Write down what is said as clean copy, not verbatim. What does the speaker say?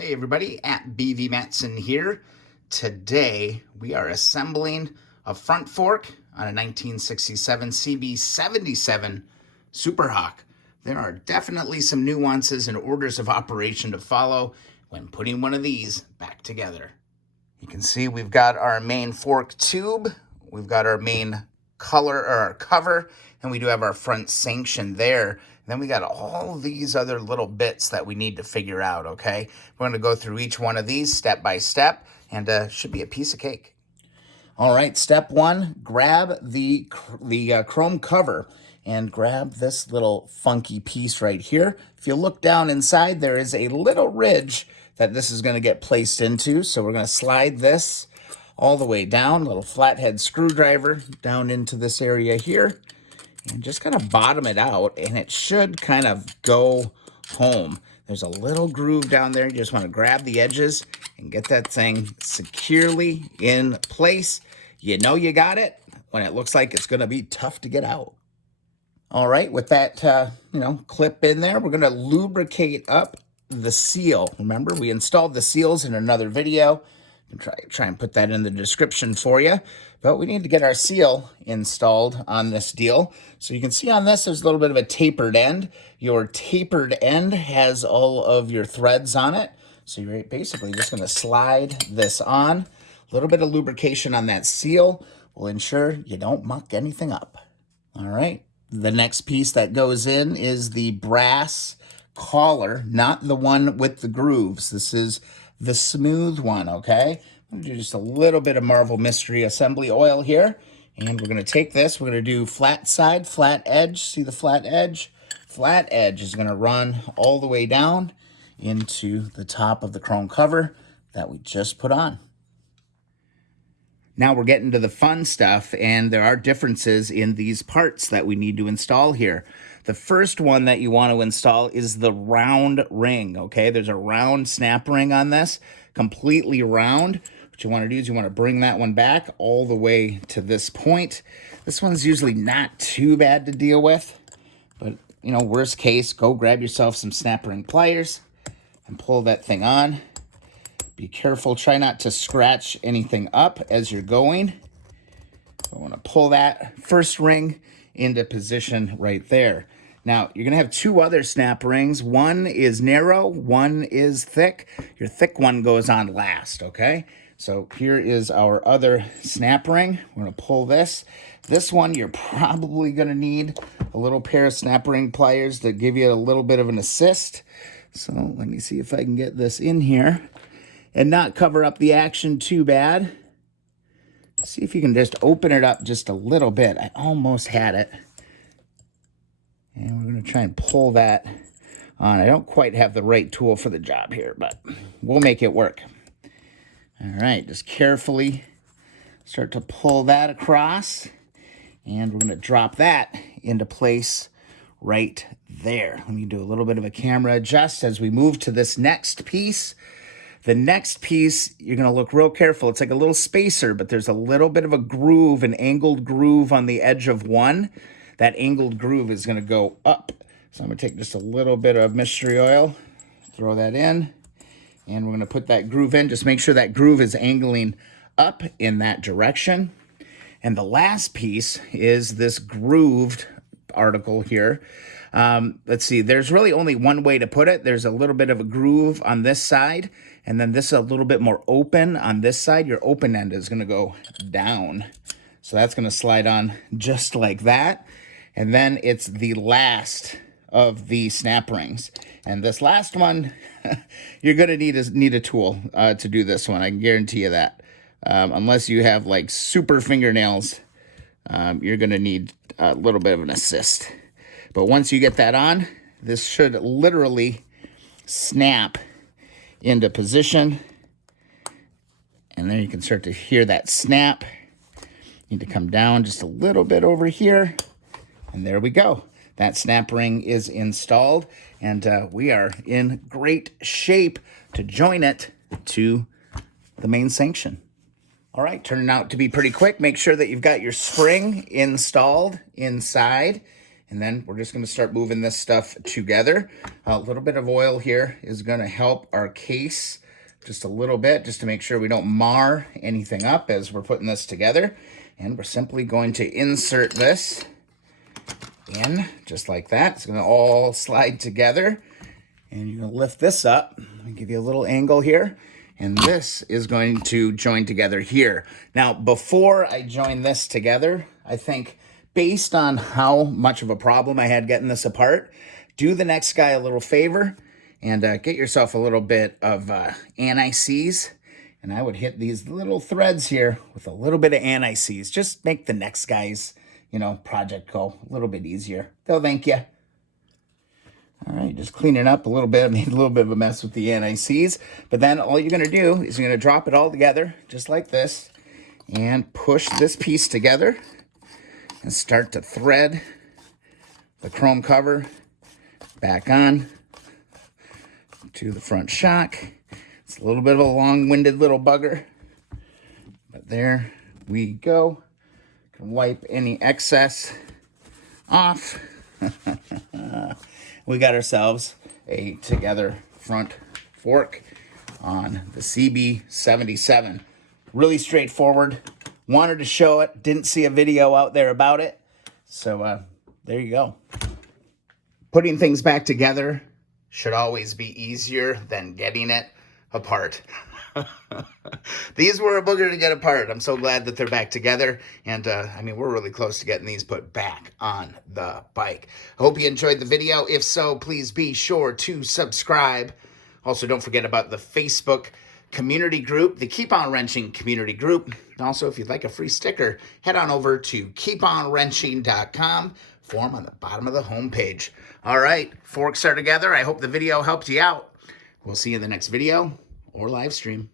Hey everybody, at BV Matson here. Today we are assembling a front fork on a 1967 CB77 Super Hawk. There are definitely some nuances and orders of operation to follow when putting one of these back together. You can see we've got our main fork tube, we've got our main color or our cover, and we do have our front sanction there. And then we got all these other little bits that we need to figure out, okay? We're going to go through each one of these step by step, and should be a piece of cake. All right, step one, grab the chrome cover and grab this little funky piece right here. If you look down inside, there is a little ridge that this is going to get placed into. So we're going to slide this all the way down, little flathead screwdriver down into this area here, and just kind of bottom it out, and it should kind of go home. There's a little groove down there. You just want to grab the edges and get that thing securely in place. You know you got it when it looks like it's going to be tough to get out. All right, with that clip in there, we're going to lubricate up the seal. Remember, we installed the seals in another video. Try and put that in the description for you. But we need to get our seal installed on this deal. So you can see on this, there's a little bit of a tapered end. Your tapered end has all of your threads on it. So you're basically just going to slide this on. A little bit of lubrication on that seal will ensure you don't muck anything up. All right. The next piece that goes in is the brass collar, not the one with the grooves. This is the smooth one, okay? I'm going to do just a little bit of Marvel Mystery Assembly oil here. And we're going to take this. We're going to do flat side, flat edge. See the flat edge? Flat edge is going to run all the way down into the top of the chrome cover that we just put on. Now we're getting to the fun stuff, and there are differences in these parts that we need to install here. The first one that you want to install is the round ring, okay? There's a round snap ring on this, completely round. What you want to do is you want to bring that one back all the way to this point. This one's usually not too bad to deal with, but, you know, worst case, go grab yourself some snap ring pliers and pull that thing on. Be careful, try not to scratch anything up as you're going. I want to pull that first ring into position right there. Now, you're going to have two other snap rings. One is narrow, one is thick. Your thick one goes on last, okay? So here is our other snap ring. We're going to pull this. This one, you're probably going to need a little pair of snap ring pliers to give you a little bit of an assist. So let me see if I can get this in here and not cover up the action too bad. See if you can just open it up just a little bit. I almost had it. And we're going to try and pull that on. I don't quite have the right tool for the job here, but we'll make it work. All right, just carefully start to pull that across. And we're going to drop that into place right there. Let me do a little bit of a camera adjust as we move to this next piece. The next piece, you're going to look real careful. It's like a little spacer, but there's a little bit of a groove, an angled groove on the edge of one. That angled groove is going to go up. So I'm going to take just a little bit of mystery oil, throw that in, and we're going to put that groove in. Just make sure that groove is angling up in that direction. And the last piece is this grooved article here. Let's see, there's really only one way to put it. There's a little bit of a groove on this side, and then this is a little bit more open on this side. Your open end is going to go down. So that's going to slide on just like that. And then it's the last of the snap rings. And this last one, you're going to need a tool to do this one. I can guarantee you that. Unless you have like super fingernails, you're going to need a little bit of an assist. But once you get that on, this should literally snap into position. And then you can start to hear that snap. You need to come down just a little bit over here. And there we go. That snap ring is installed. And we are in great shape to join it to the main sanction. All right, turning out to be pretty quick. Make sure that you've got your spring installed inside. And then we're just going to start moving this stuff together. A little bit of oil here is going to help our case just a little bit, just to make sure we don't mar anything up as we're putting this together. And we're simply going to insert this in just like that. It's going to all slide together. And you're going to lift this up. Let me give you a little angle here. And this is going to join together here. Now, before I join this together, I think based on how much of a problem I had getting this apart, do the next guy a little favor and get yourself a little bit of anti-seize. And I would hit these little threads here with a little bit of anti-seize. Just make the next guy's, project go a little bit easier. They'll thank you. All right, just clean it up a little bit. I made a little bit of a mess with the anti-seize. But then all you're going to do is you're going to drop it all together, just like this, and push this piece together and start to thread the chrome cover back on to the front shock. It's a little bit of a long-winded little bugger, but there we go. Can wipe any excess off. We got ourselves a together front fork on the CB77. Really straightforward. Wanted to show it. Didn't see a video out there about it. So there you go. Putting things back together should always be easier than getting it apart. These were a booger to get apart. I'm so glad that they're back together. And we're really close to getting these put back on the bike. I hope you enjoyed the video. If so, please be sure to subscribe. Also, don't forget about the Facebook community group, the Keep On Wrenching community group. And also, if you'd like a free sticker, head on over to keeponwrenching.com. Form on the bottom of the homepage. All right, forks are together. I hope the video helped you out. We'll see you in the next video or live stream.